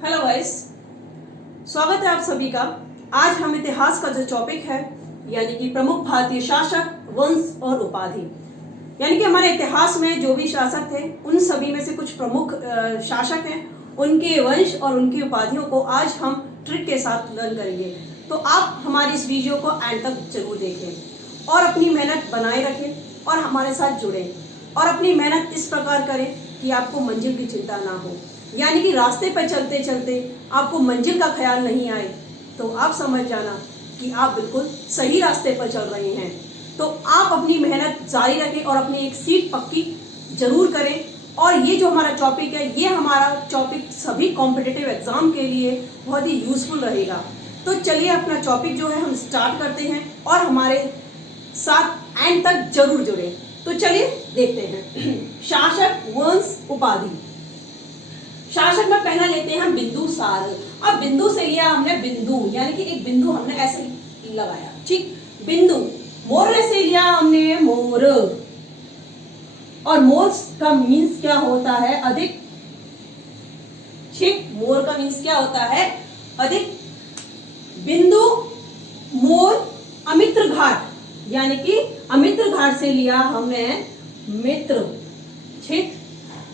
Hello guys, स्वागत है आप सभी का। आज हम इतिहास का जो टॉपिक है यानी कि प्रमुख भारतीय शासक, वंश और उपाधि, यानी कि हमारे इतिहास में जो भी शासक थे उन सभी में से कुछ प्रमुख शासक हैं, उनके वंश और उनकी उपाधियों को आज हम ट्रिक के साथ लर्न करेंगे। तो आप हमारी इस वीडियो को एंड तक जरूर देखें और अपनी मेहनत बनाए रखें और हमारे साथ जुड़ें और अपनी मेहनत इस प्रकार करें कि आपको मंजिल की चिंता ना हो, यानी कि रास्ते पर चलते चलते आपको मंजिल का ख्याल नहीं आए तो आप समझ जाना कि आप बिल्कुल सही रास्ते पर चल रहे हैं। तो आप अपनी मेहनत जारी रखें और अपनी एक सीट पक्की जरूर करें। और ये जो हमारा टॉपिक है, ये हमारा टॉपिक सभी कॉम्पिटिटिव एग्जाम के लिए बहुत ही यूजफुल रहेगा। तो चलिए अपना टॉपिक जो है हम स्टार्ट करते हैं और हमारे साथ एंड तक जरूर जुड़े। तो चलिए देखते हैं शासक, वंश, उपाधि। शासक में पहला लेते हैं हम बिंदुसार। अब बिंदु से लिया हमने बिंदु, यानी कि एक बिंदु हमने ऐसे लगाया, ठीक। बिंदु। मौर्य से लिया हमने मोर, और मोर का मीन्स क्या होता है? अधिक, ठीक। मोर का मीन्स क्या होता है? अधिक। बिंदु, मोर, अमित्र घाट, यानी कि अमित्र घाट से लिया हमने मित्र, ठीक।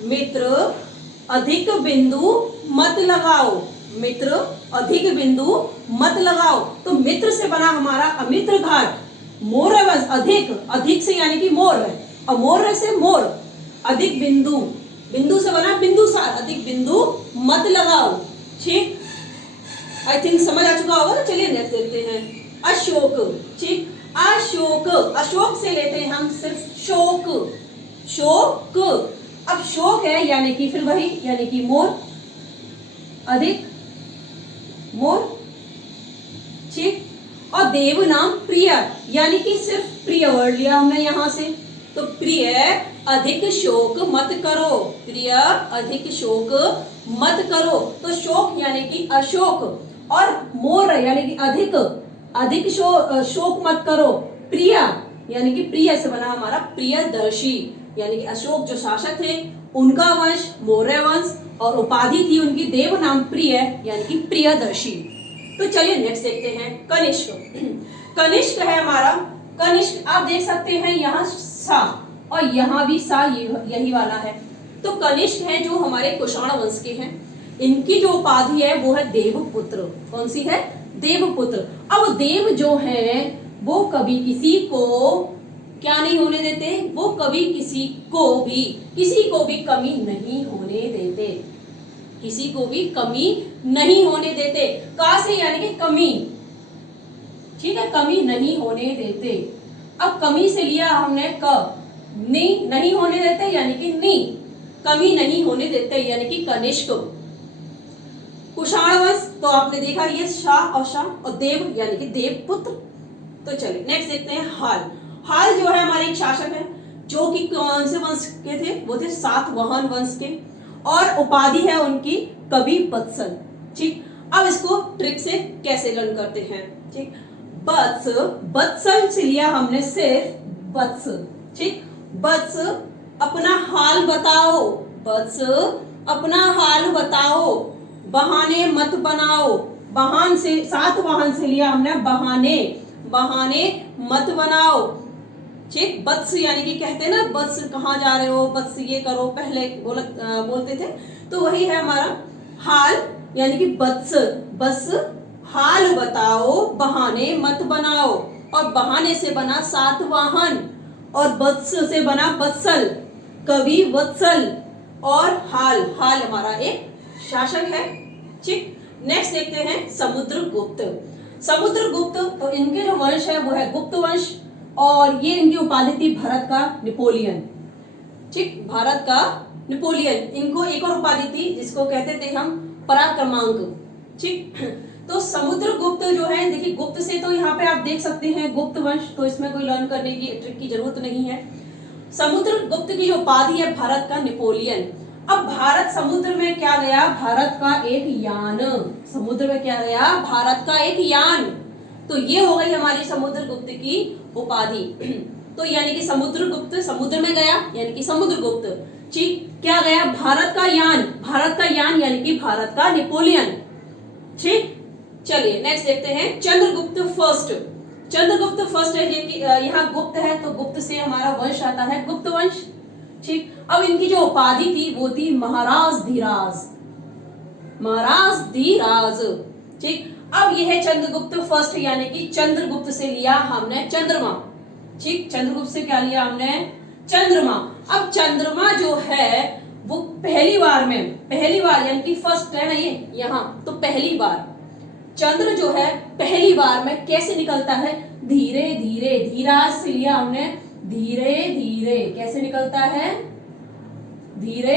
मित्र, अधिक बिंदु मत लगाओ, मित्र अधिक बिंदु मत लगाओ। तो मित्र से बना हमारा अमित्र घाट। मौर्य वंश, अधिक, अधिक से यानी कि मोर है, और मौर्य से मोर, अधिक बिंदु, बिंदु से बना बिंदुसार, अधिक बिंदु मत लगाओ, ठीक। आई थिंक समझ आ चुका होगा। तो चलिए नेक्स्ट देखते हैं अशोक, ठीक। अशोक, अशोक से लेते हैं हम सिर्फ शोक, शोक। अब शोक है यानी कि फिर वही, यानी कि मोर, अधिक मोर, ठीक। और देव नाम प्रिय, यानी कि सिर्फ प्रिय वर्ड लिया हमने यहां से। तो प्रिय अधिक शोक मत करो, प्रिय अधिक शोक मत करो। तो शोक यानी कि अशोक, और मोर यानी कि अधिक, अधिक शोक मत करो। प्रिय यानी कि प्रिय से बना हमारा प्रियदर्शी, यानी कि अशोक जो शासक थे उनका वंश मौर्य वंश, और उपाधि थी उनकी देव नाम प्रिय, यानी कि प्रियदर्शी। तो चलिए नेक्स्ट देखते हैं कनिष्क। कनिष्क है हमारा, कनिष्क आप देख सकते हैं यहाँ सा, और यहाँ भी सा, यही वाला है। तो कनिष्क है जो हमारे कुषाण वंश के हैं, इनकी जो उपाधि है वो है देवपुत्र। कौन सी है? देवपुत्र। अब देव जो है वो कभी किसी को क्या नहीं होने देते? वो कभी किसी को भी कमी नहीं होने देते, किसी को भी कमी नहीं होने देते। का से यानी कि कमी, ठीक है, कमी नहीं होने देते। अब कमी से लिया हमने क, नहीं होने देते यानी कि नी, कमी नहीं होने देते यानी कि कनिष्क। कुषाण वंश तो आपने देखा, ये शाह और शाह, और देव यानी कि देवपुत्र। तो चलिए नेक्स्ट देखते हैं हाल। हाल जो है हमारे एक शासक है जो कि कौन से वंश के थे? वो थे सातवाहन वंश के, और उपाधि है उनकी कवि वत्सल, ठीक। अब इसको ट्रिक से कैसे लर्न करते हैं, ठीक। वत्स, वत्सल से लिया हमने सिर्फ वत्स, ठीक। वत्स अपना हाल बताओ, वत्स अपना हाल बताओ, बहाने मत बनाओ। बहान से, सातवाहन से लिया हमने बहाने, बहाने मत बनाओ, ठीक। वत्स यानी कि कहते हैं ना, वत्स कहाँ जा रहे हो, वत्स ये करो, पहले बोलते थे। तो वही है हमारा हाल, यानी कि वत्स, बस हाल बताओ, बहाने मत बनाओ। और बहाने से बना सातवाहन, और वत्स से बना वत्सल, कवि वत्सल, और हाल, हाल हमारा एक शासक है, ठीक। नेक्स्ट देखते हैं समुद्रगुप्त। समुद्रगुप्त, तो इनके जो वंश है वो है गुप्त वंश, और ये इनकी उपाधि थी भारत का नेपोलियन, ठीक। भारत का नेपोलियन। इनको एक और उपाधि थी जिसको कहते थे हम पराक्रमांक, ठीक। तो समुद्रगुप्त जो है, देखिए गुप्त से तो यहाँ पे आप देख सकते हैं गुप्त वंश, तो इसमें कोई लर्न करने की ट्रिक की जरूरत नहीं है। समुद्रगुप्त की जो उपाधि है भारत का नेपोलियन। अब भारत समुद्र में क्या गया? भारत का एक यान, समुद्र में क्या गया? भारत का एक यान। तो ये हो गई हमारी समुद्रगुप्त की उपाधि। तो यानी कि समुद्रगुप्त समुद्र में गया यानी कि समुद्रगुप्त। ठीक, क्या गया? भारत का यान यानी कि भारत का नेपोलियन। ठीक, चलिए नेक्स्ट देखते हैं चंद्रगुप्त फर्स्ट। चंद्रगुप्त फर्स्ट है, यहाँ गुप्त है तो गुप्त से हमारा वंश आता है, गुप्त वंश। ठीक, अब इनकी जो उपाधि थी वो थी महाराज धीराज, महाराज धीराज। ठीक, अब यह है चंद्रगुप्त फर्स्ट यानी कि चंद्रगुप्त से लिया हमने चंद्रमा। ठीक, चंद्रगुप्त से क्या लिया हमने? चंद्रमा। अब चंद्रमा जो है वो पहली बार यानी कि फर्स्ट है ना ये यहाँ, तो पहली बार चंद्र जो है पहली बार में कैसे निकलता है? धीरे धीरे, धीराज से लिया हमने, धीरे धीरे। कैसे निकलता है? धीरे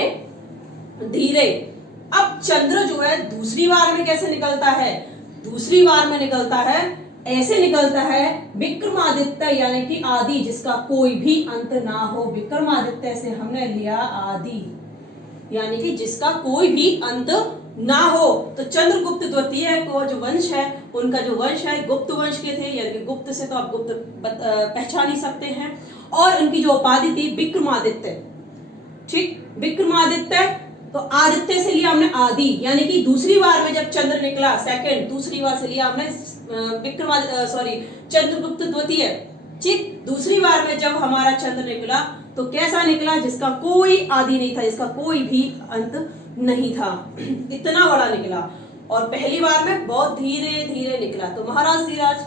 धीरे। अब चंद्र जो है दूसरी बार में कैसे निकलता है? दूसरी बार में निकलता है, ऐसे निकलता है विक्रमादित्य यानी कि आदि, जिसका कोई भी अंत ना हो। विक्रमादित्य से हमने लिया आदि यानी कि जिसका कोई भी अंत ना हो। तो चंद्रगुप्त द्वितीय को जो वंश है, उनका जो वंश है गुप्त वंश के थे, यानी कि गुप्त से तो आप गुप्त पहचान ही सकते हैं। और उनकी जो उपाधि थी विक्रमादित्य। ठीक, विक्रमादित्य, तो आदित्य से लिया हमने आदि, यानी कि दूसरी बार में जब चंद्र निकला, दूसरी बार से लिया हमने चंद्रगुप्त द्वितीय। ठीक, दूसरी बार में जब हमारा चंद्र निकला तो कैसा निकला? जिसका कोई आदि नहीं था, जिसका कोई भी अंत नहीं था, इतना बड़ा निकला। और पहली बार में बहुत धीरे धीरे निकला, तो महाराज धीराज।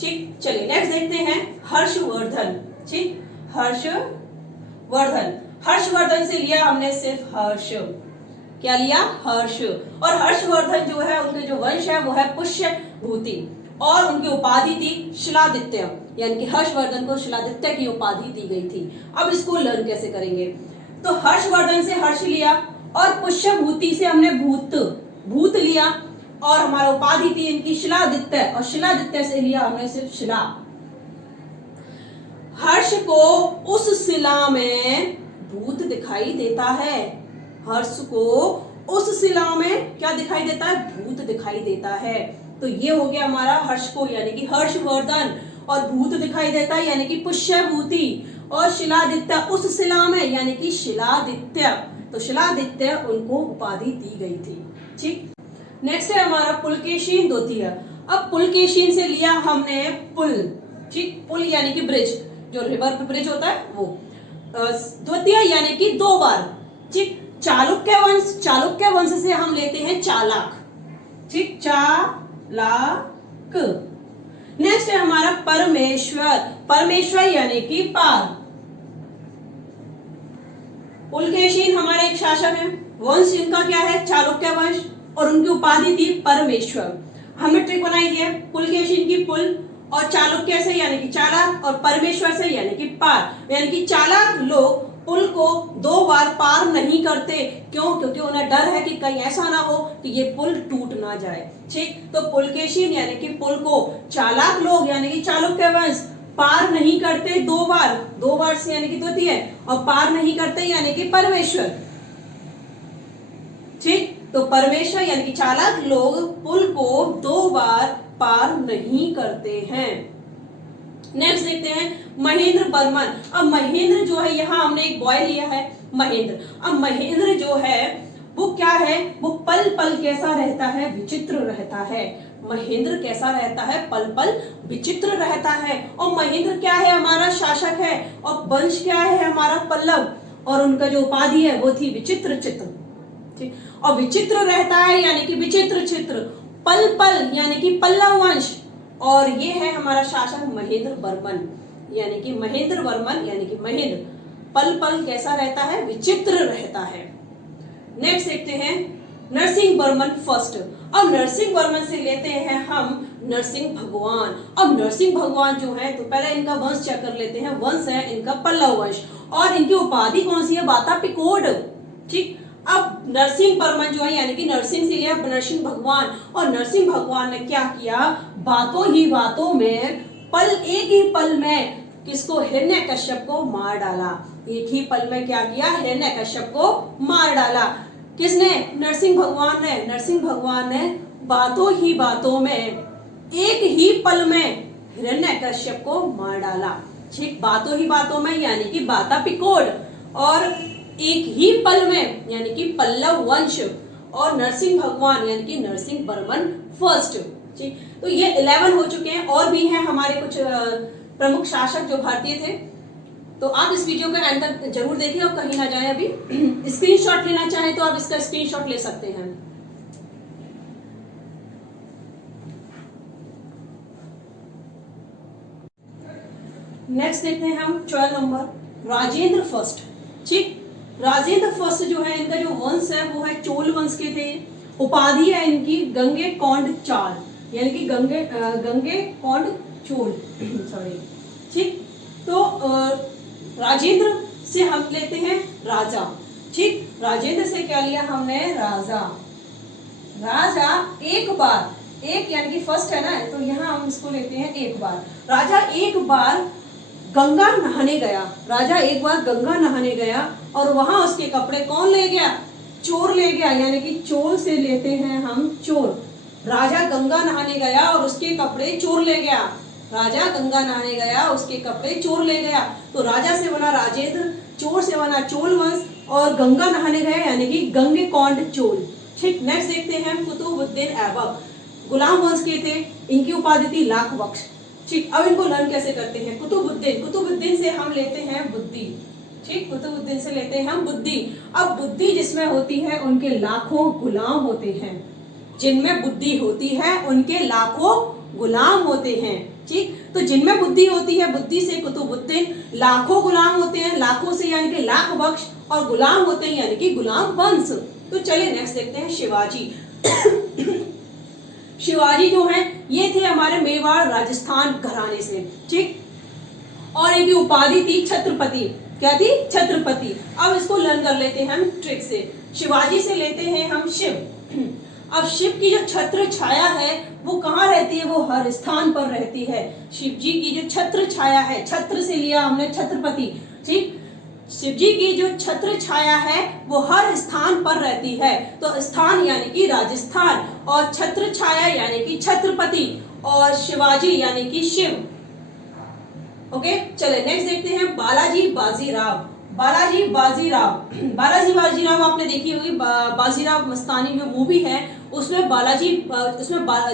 ठीक, चलिए नेक्स्ट देखते हैं हर्षवर्धन। ठीक, हर्षवर्धन, हर्षवर्धन से लिया हमने सिर्फ हर्ष। क्या लिया? हर्ष। और हर्षवर्धन जो है उनके जो वंश है वो है पुष्यभूति, और उनकी उपाधि थी शिलादित्य, यानी कि हर्षवर्धन को शिलादित्य की उपाधि दी गई थी। अब इसको लर्न कैसे करेंगे? तो हर्षवर्धन से हर्ष लिया, और पुष्यभूति से हमने भूत लिया, और हमारा उपाधि थी इनकी शिलादित्य, और शिलादित्य से लिया हमने सिर्फ शिला। हर्ष को उस शिला में भूत दिखाई देता है, हर्ष को उस शिला में क्या दिखाई देता है? भूत दिखाई देता है। तो ये हो गया हमारा हर्ष को यानी कि हर्षवर्धन, और भूत दिखाई देता है यानी कि पुष्यभूति, और शिलादित्य उस शिला में यानी कि शिलादित्य, तो शिलादित्य उनको उपाधि दी गई थी। ठीक, नेक्स्ट है हमारा पुलकेशिन द्वितीय। अब पुलकेशिन से लिया हमने पुल। ठीक, पुल यानी कि ब्रिज, जो रिवर पे ब्रिज होता है वो। द्वितीय यानी कि दो बार। ठीक, चालुक्य वंश से हम लेते हैं चालाक। ठीक, चालाक। नेक्स्ट है हमारा परमेश्वर यानी कि पार। पुलकेशिन हमारे एक शासक हैं, वंश इनका क्या है? चालुक्य वंश, और उनकी उपाधि थी परमेश्वर। हमने ट्रिक बनाई है, पुलकेशिन की पुल, और चालुक्य से यानी कि चालाक, और परमेश्वर से यानी कि पार। यानी कि चालाक लोग पुल को दो बार पार नहीं करते, क्यों? क्योंकि उन्हें डर है कि कहीं ऐसा ना हो कि ये पुल टूट ना जाए। ठीक, तो पुलकेशिन यानी कि पुल को चालाक लोग यानी कि चालुक्य वंश पार नहीं करते दो बार से यानी कि द्वितीय, और पार नहीं करते यानी कि परमेश्वर। ठीक, तो परमेश्वर यानी कि चालाक लोग पुल को दो बार पार नहीं करते हैं। नेक्स्ट देखते हैं महेंद्र बर्मन। अब महेंद्र जो है, यहाँ हमने एक बॉय लिया है महेंद्र। अब महेंद्र जो है वो क्या है? वो पल पल कैसा रहता है? विचित्र रहता है। महेंद्र कैसा रहता है? पल पल विचित्र रहता है। और महेंद्र क्या है? हमारा शासक है, और वंश क्या है? हमारा पल्लव, और उनका जो उपाधि है वो थी विचित्र चित्र। ठीक, और विचित्र रहता है यानी कि विचित्र चित्र, पल पल यानी कि पल्लव वंश, और ये है हमारा शासक महेंद्र बर्मन, यानी कि महेंद्र वर्मन यानी कि महेंद्र पल पल कैसा रहता है? विचित्र रहता है। नेक्स्ट देखते हैं नरसिंह वर्मन फर्स्ट। अब नरसिंह वर्मन से लेते हैं हम नरसिंह भगवान। अब नरसिंह भगवान जो है, तो पहले इनका वंश चेक कर लेते हैं। वंश है इनका पल्लव वंश, और इनकी उपाधि कौन सी है? वातापिकोड। ठीक, अब नरसिंह वर्मन जो है यानी कि नरसिंह से लिया नरसिंह भगवान, और नरसिंह भगवान ने क्या किया? बातों ही बातों में एक ही पल में किसको? हिरण्यकश्यप को मार डाला। एक ही पल में क्या किया? हिरण्यकश्यप को मार डाला। किसने? नरसिंह भगवान ने। नरसिंह भगवान ने बातों ही बातों में एक ही पल में हिरण्यकश्यप को मार डाला। ठीक, बातों ही बातों में यानी कि बाता पिकोड, और एक ही पल में यानी कि पल्लव वंश, और नरसिंह भगवान यानी कि नरसिंह वर्मन फर्स्ट। ठीक, तो ये 11 हो चुके हैं। और भी हैं हमारे कुछ प्रमुख शासक जो भारतीय थे। तो आप इस वीडियो के एंड तक जरूर देखें और कहीं ना जाए। अभी स्क्रीनशॉट लेना चाहें तो आप इसका स्क्रीनशॉट ले सकते हैं। नेक्स्ट देखते हैं हम 12 नंबर राजेंद्र फर्स्ट। ठीक, राजेंद्र फर्स्ट जो है इनका जो वंश है वो है चोल वंश के थे। उपाधि है इनकी गंगे कौंड चाल, यानी कि गंगे कौंड चोल सॉरी। ठीक, तो राजेंद्र से हम लेते हैं राजा। ठीक, राजेंद्र से क्या लिया हमने, राजा। राजा एक बार, एक यानी कि फर्स्ट है ना, तो यहाँ हम इसको लेते हैं एक बार। राजा एक बार गंगा नहाने गया, राजा एक बार गंगा नहाने गया, और वहां उसके कपड़े कौन ले गया, चोर ले गया, यानी कि चोर से लेते हैं हम चोर। राजा गंगा नहाने गया और उसके कपड़े चोर ले गया। राजा गंगा नहाने गया, उसके कपड़े चोर ले गया। तो राजा से बना राजेंद्र, चोर से बना चोल वंश, और गंगा नहाने गया यानी कि गंगे कौंड चोल। ठीक, नेक्स्ट देखते हैं कुतुबुद्दीन ऐबक, गुलाम वंश के थे, इनकी उपाधि थी लाख बख्श। ठीक, अब इनको लर्न कैसे करते हैं, कुतुबुद्दीन से हम लेते हैं बुद्धि। ठीक, कुतुबुद्दीन से लेते हैं हम बुद्धि। अब बुद्धि जिसमें होती है उनके लाखों गुलाम होते हैं, जिनमें बुद्धि होती है उनके लाखों गुलाम होते हैं। ठीक, तो जिनमें बुद्धि होती है, बुद्धि से कुतुबुद्दीन, लाखों गुलाम होते हैं, लाखों से यानी कि लाख बख्श, और गुलाम होते हैं यानी कि गुलाम वंश। तो चलिए नेक्स्ट देखते हैं शिवाजी। शिवाजी जो हैं ये थे हमारे मेवाड़ राजस्थान घराने से। ठीक, और इनकी उपाधि थी छत्रपति। क्या थी, छत्रपति। अब इसको लर्न कर लेते हैं हम ट्रिक से। शिवाजी से लेते हैं हम शिव। अब शिव की जो छत्र छाया है वो कहाँ रहती है, वो हर स्थान पर रहती है। शिव जी की जो छत्र छाया है, छत्र से लिया हमने छत्रपति। ठीक, शिव जी की जो छत्र छाया है वो हर स्थान पर रहती है। तो स्थान यानी कि राजस्थान, और छत्र छाया यानी कि छत्रपति, और शिवाजी यानी कि शिव। ओके, चले नेक्स्ट देखते हैं बालाजी बाजीराव। बालाजी बाजीराव आपने देखी होगी, बाजीराव मस्तानी जो मूवी है उसमें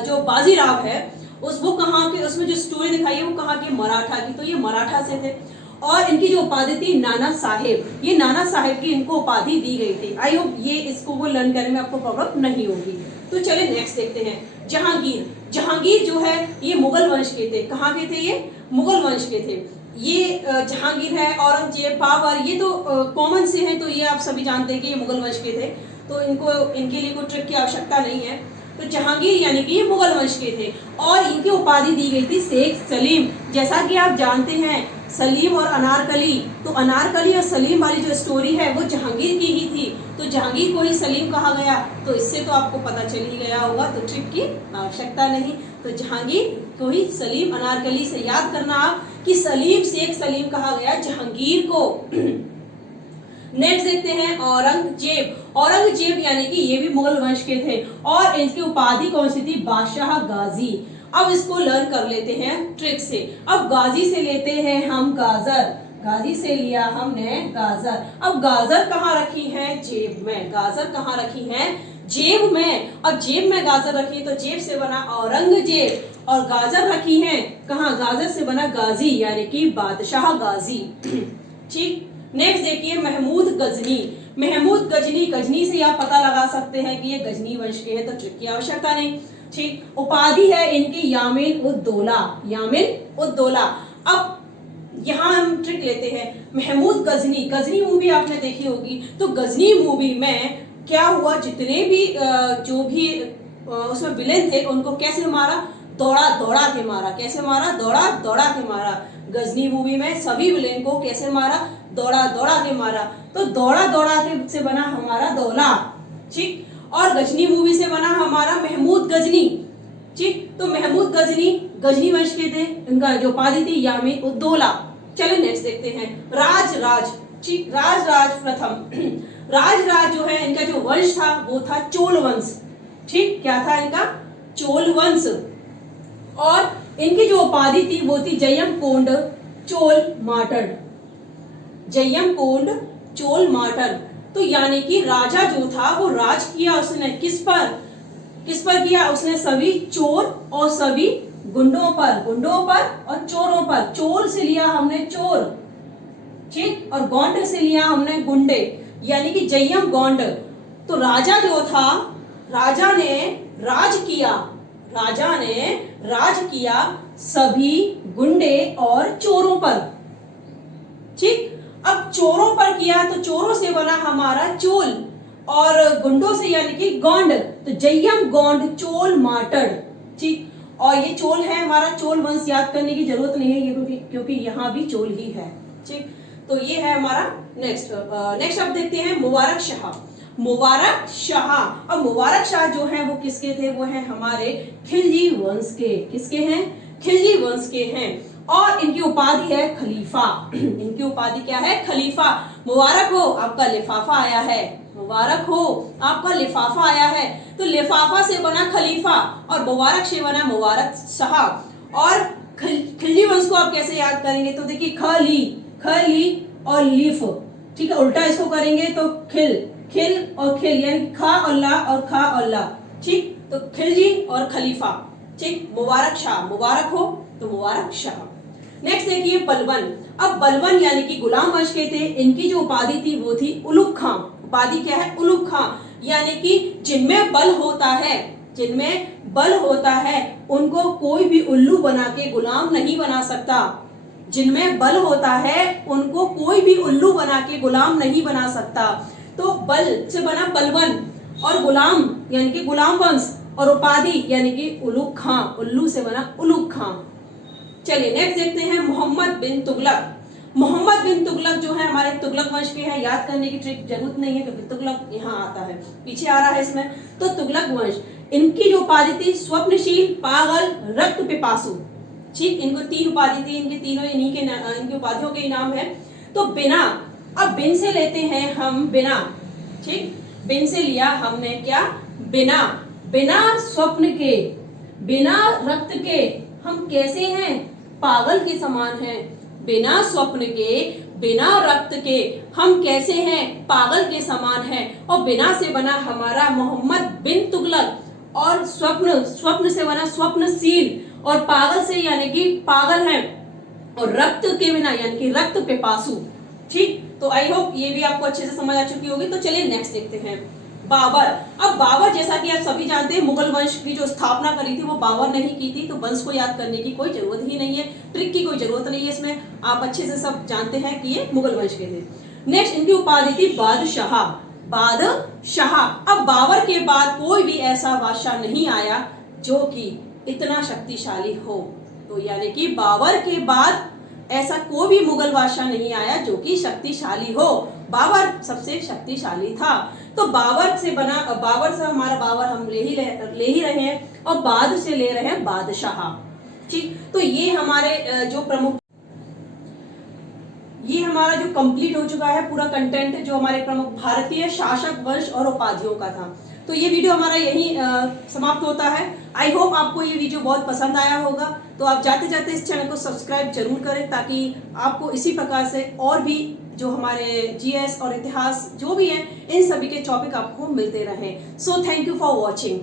जो बाजीराव है वो कहाँ के, उसमें जो स्टोरी दिखाई है वो कहाँ के, मराठा की। तो ये मराठा से थे, और इनकी जो उपाधि थी नाना साहेब। ये नाना साहेब की इनको उपाधि दी गई थी। आई होप ये इसको वो लर्न करने में आपको प्रॉब्लम नहीं होगी। तो चलिए नेक्स्ट देखते हैं जहांगीर जो है ये मुगल वंश के थे। कहाँ के थे ये, मुगल वंश के थे। ये जहांगीर है, औरंगजेब, बाबर, ये तो कॉमन से हैं, तो ये आप सभी जानते हैं कि ये मुगल वंश के थे। तो इनके लिए कोई ट्रिक की आवश्यकता नहीं है। तो जहांगीर यानी कि ये मुगल वंश के थे, और इनकी उपाधि दी गई थी शेख सलीम। जैसा कि आप जानते हैं सलीम और अनारकली, तो अनारकली और सलीम वाली जो स्टोरी है वो जहांगीर की ही थी। तो जहांगीर को ही सलीम कहा गया। तो इससे तो आपको पता चल ही गया होगा, तो ट्रिक की आवश्यकता नहीं। तो जहांगीर को ही सलीम अनारकली से याद करना आप कि सलीम, शेख सलीम कहा गया जहांगीर को। नेक्स्ट देखते हैं औरंगजेब यानी कि ये भी मुगल वंश के थे, और इनकी उपाधि कौन सी थी, बादशाह गाजी। अब इसको लर्न कर लेते हैं ट्रिक से। अब गाजी से लेते हैं हम गाजर। गाजी से लिया हमने गाजर। अब गाजर कहाँ रखी है, जेब में। गाजर कहाँ रखी है, जेब में। अब जेब में गाजर रखी तो जेब से बना औरंगजेब, और गाजर रखी है कहाँ, गाजर से बना गाजी यानी कि बादशाह गाजी। ठीक, नेक्स्ट देखिए महमूद गजनी। गजनी से आप पता लगा सकते हैं कि ये गजनी वंश के हैं, तो ट्रिक की आवश्यकता नहीं। ठीक, उपाधि है इनकी यामिन उद्दौला। अब यहाँ हम ट्रिक लेते हैं महमूद गजनी मूवी आपने देखी होगी। तो गजनी मूवी में क्या हुआ, जितने भी जो भी उसमें विलेन थे उनको कैसे मारा, दौड़ा के मारा। कैसे मारा, दौड़ा के मारा। गजनी मूवी में सभी विलेन को कैसे मारा, दौड़ा के मारा। तो दौड़ा के से बना हमारा दौला। ठीक, और गजनी मूवी से बना हमारा महमूद गजनी। ठीक, तो महमूद गजनी वंश के थे, इनका जो उपाधि थी यामिन उद्दौला। चलिए नेक्स्ट देखते हैं राज। ठीक, राज प्रथम। राज जो है इनका जो वंश था वो था चोल वंश। ठीक, क्या था इनका, चोल वंश। और इनकी जो उपाधि थी वो थी जयम कोंड चोल मार्टर्ड, जय्यम कोंड चोल मार्टर्ड। तो यानी कि राजा जो था वो राज किया उसने किस पर किया उसने? सभी चोर और सभी गुंडों पर और चोरों पर। चोर से लिया हमने चोर, ठीक, और गौंड से लिया हमने गुंडे, यानी कि जय्यम गौंड। तो राजा जो था, राजा ने राज किया सभी गुंडे और चोरों पर, ठीक। अब चोरों पर किया तो चोरों से बना हमारा चोल और गुंडों से यानी कि गौंड, तो जय्यम गौंड चोल मार्टर्ड, ठीक। और ये चोल है हमारा, चोल वंश याद करने की जरूरत नहीं है ये क्योंकि यहाँ भी चोल ही है, ठीक। तो ये है हमारा नेक्स्ट अब देखते हैं मुबारक शाह। अब मुबारक शाह जो है वो किसके थे? वो है हमारे खिलजी वंश के। किसके हैं? खिलजी वंश के हैं और इनकी उपाधि है खलीफा। इनकी उपाधि क्या है? खलीफा। मुबारक हो आपका लिफाफा आया है, मुबारक हो आपका लिफाफा आया है। तो लिफाफा से बना खलीफा और मुबारक से बना मुबारक शाह। और खिलजी वंश को आप कैसे याद करेंगे? तो देखिए खली और लीफ, ठीक है, उल्टा इसको करेंगे तो खिल और खिल, यानी खा और ला और खा और ला, ठीक। तो खिलजी और खलीफा, ठीक। मुबारक शाह, मुबारक हो तो मुबारक शाह। नेक्स्ट देखिए बलबन। अब बलबन यानी कि गुलाम वंश के थे, इनकी जो उपाधि थी वो थी उलुग खां। उपाधि क्या है? उलुग खां, यानी कि जिनमें बल होता है उनको कोई भी उल्लू बना के गुलाम नहीं बना सकता। जिनमें बल होता है उनको कोई भी उल्लू बना के गुलाम नहीं बना सकता। तो बल से बना बलबन और गुलाम यानी कि गुलाम वंश और उपाधि यानी कि उलुग खां, उल्लू से बना उलुग खां। चलिए नेक्स्ट देखते हैं मोहम्मद बिन तुगलक। मोहम्मद बिन तुगलक जो है हमारे तुगलक वंश के हैं, याद करने की जरूरत नहीं है क्योंकि तुगलक यहाँ आता है, पीछे आ रहा है इसमें। तो तुगलक वंश, इनकी जो उपाधि थी स्वप्नशील, पागल, रक्त पिपासु, ठीक। इनको 3 उपाधि थी, इनके तीनों इनकी उपाधियों के नाम है। तो बिना, अब बिन से लेते हैं हम बिना, ठीक। बिन से लिया हमने क्या? बिना स्वप्न के, बिना रक्त के हम कैसे हैं? पागल के समान हैं। बिना स्वप्न के, बिना रक्त के हम कैसे हैं? पागल के समान हैं। और बिना से बना हमारा मोहम्मद बिन तुगलक और स्वप्न से बना स्वप्नशील और पागल से यानी कि पागल है और रक्त के बिना यानी कि रक्त पिपासु, ठीक। तो आई होप ये भी आपको अच्छे से समझ आ चुकी होगी। तो चलिए नेक्स्ट देखते हैं बाबर। अब बाबर जैसा कि आप सभी जानते हैं मुगल वंश की जो स्थापना करी थी वो बाबर ने ही की थी। तो वंश को याद करने की कोई जरूरत ही नहीं है, ट्रिक की कोई जरूरत नहीं है इसमें, आप अच्छे से सब जानते हैं कि ये मुगल वंश के थे। नेक्स्ट इनकी उपाधि थी बादशाह। अब बाबर के बाद कोई भी ऐसा बादशाह नहीं आया जो कि इतना शक्तिशाली हो। तो यानी कि बाबर के बाद ऐसा कोई भी मुगल बादशाह नहीं आया जो कि शक्तिशाली हो। बाबर सबसे शक्तिशाली था। तो बाबर से हमारा बाबर हम ले ही रहे हैं और बाद से ले रहे हैं बादशाह, ठीक। तो ये हमारे जो प्रमुख, ये हमारा जो कंप्लीट हो चुका है पूरा कंटेंट जो हमारे प्रमुख भारतीय शासक वंश और उपाधियों का था। तो ये वीडियो हमारा यही समाप्त होता है। आई होप आपको ये वीडियो बहुत पसंद आया होगा। तो आप जाते जाते इस चैनल को सब्सक्राइब जरूर करें ताकि आपको इसी प्रकार से और भी जो हमारे जीएस और इतिहास जो भी है इन सभी के टॉपिक आपको मिलते रहें। So thank you for watching.